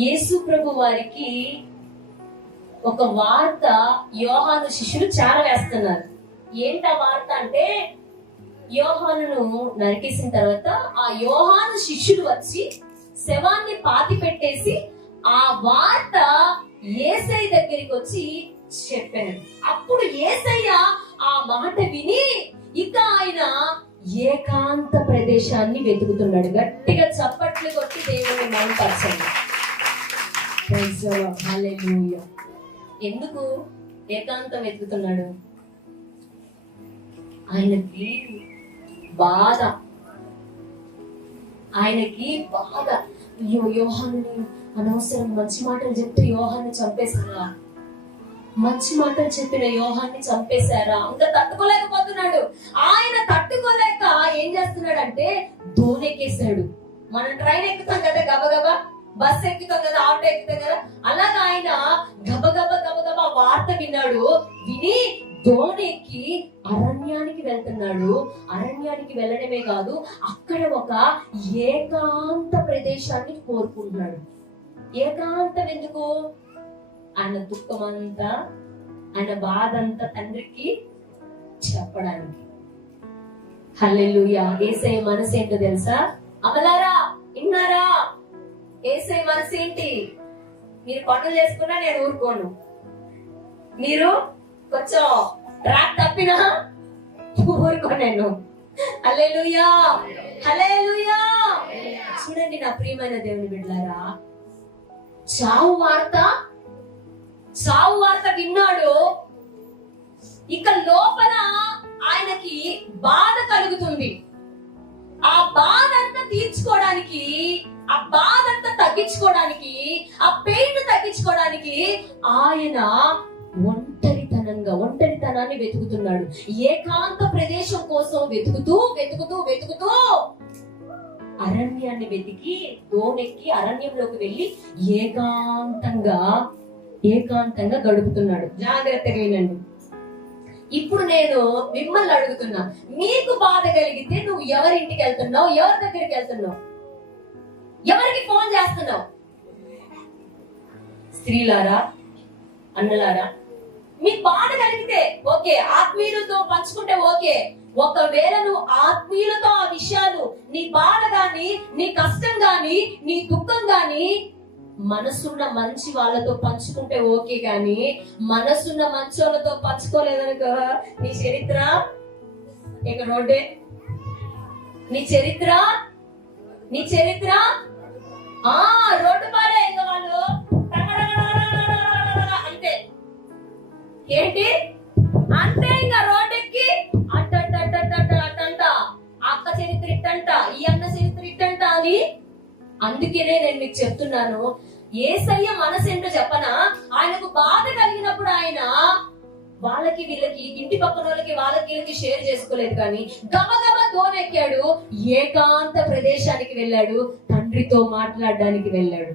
యేసు ప్రభు వారికి ఒక వార్త యోహాను శిష్యులు చేరవేస్తున్నారు. ఏంటి ఆ వార్త అంటే, యోహానును నరికేసిన తర్వాత ఆ యోహాను శిష్యులు వచ్చి శవాన్ని పాతి పెట్టేసి ఆ వార్త యేసయ్య దగ్గరికి వచ్చి చెప్పారు. అప్పుడు యేసయ్య ఆ మాట విని ఇక ఆయన ఏకాంత ప్రదేశాన్ని వెతుకుతున్నాడు. గట్టిగా చప్పట్లు కొట్టి దేవుని మహిమపరచండి. హల్లెలూయా. ఎందుకు ఏకాంతం వెతుకుతున్నాడు? ఆయనకి బాధ, అయ్యో యోహానుని అనవసరం మంచి మాటలు చెప్తే యోహాన్ని చంపేశారా, మంచి మాటలు చెప్పిన యోహాన్ని చంపేశారా, ఇంకా తట్టుకోలేకపోతున్నాడు. ఆయన తట్టుకోలేక ఏం చేస్తున్నాడు అంటే దోనెక్కేశాడు. మనం ట్రైన్ ఎక్కుతాం కదా, గబగబా బస్ ఎక్కుతాం కదా, ఆటో ఎక్కుతాం కదా, అలాగా ఆయన గబగబా వార్త విన్నాడు. విని దోనెక్కి అరణ్యానికి వెళ్తున్నాడు. అరణ్యానికి వెళ్ళడమే కాదు, అక్కడ ఒక ఏకాంత ప్రదేశాన్ని కోరుకుంటున్నాడు. ఏకాంతం ఎందుకు? ఆయన దుఃఖమంతా, ఆయన బాధ అంతా తండ్రికి చెప్పడానికి. హల్లెలూయా. యేసయ్య మనసు ఏంటో తెలుసా? అమలారా విన్నారా? యేసయ్య మనసు ఏంటి? మీరు పనులు చేసుకున్నా నేను ఊరుకోను, మీరు కొంచెం ట్రాక్ తప్పినా ఊరుకోను నేను. హల్లెలూయా, హల్లెలూయా. చూడండి నా ప్రియమైన దేవుని బిడ్డలారా, చావు వార్త విన్నాడు. ఇక లోపల ఆయనకి బాధ కలుగుతుంది. ఆ బాధ అంతా తీర్చుకోవడానికి, ఆ బాధ అంతా తగ్గించుకోవడానికి, ఆ పెయిన్ తగ్గించుకోవడానికి ఆయన ఒంటరితనాన్ని వెతుకుతున్నాడు. ఏకాంత ప్రదేశం కోసం వెతుకుతూ అరణ్యాన్ని వెతికి దోనెక్కి అరణ్యంలోకి వెళ్ళి ఏకాంతంగా గడుపుతున్నాడు. జాగ్రత్తగా వినండి. ఇప్పుడు నేను మిమ్మల్ని అడుగుతున్నా, మీకు బాధ కలిగితే నువ్వు ఎవరింటికి వెళ్తున్నావు? ఎవరి దగ్గరికి వెళ్తున్నావు? ఎవరికి ఫోన్ చేస్తున్నావు? స్త్రీలారా, అన్నలారా, మీకు బాధ కలిగితే ఓకే, ఆత్మీయులతో పంచుకుంటే ఓకే. ఒకవేళ నువ్వు ఆత్మీయులతో ఆ విషయాలు, నీ బాధ గాని, నీ కష్టం గాని, నీ దుఃఖం గాని మనసున్న మంచి వాళ్ళతో పంచుకుంటే ఓకే, గాని మనసున్న మంచి వాళ్ళతో పంచుకోలేదనుకో నీ చరిత్ర ఇక రోడ్డే. నీ చరిత్ర రోడ్డు పాలే. ఇక వాళ్ళు అంతే. ఏంటి అంటే ఇంకా రోడ్డెక్కి అట్ట అక్క చరిత్ర ఇట్టంట, ఈ అన్న చరిత్ర ఇట్టంట అని. అందుకనే నేను మీకు చెప్తున్నాను, యేసయ్య మనసు ఏంటో చెప్పనా? ఆయనకు బాధ కలిగినప్పుడు ఆయన వాళ్ళకి వీళ్ళకి, ఇంటి పక్కన వాళ్ళకి వీళ్ళకి షేర్ చేసుకోలేదు, కానీ గబగబా దోనెక్కాడు, ఏకాంత ప్రదేశానికి వెళ్ళాడు, తండ్రితో మాట్లాడడానికి వెళ్ళాడు.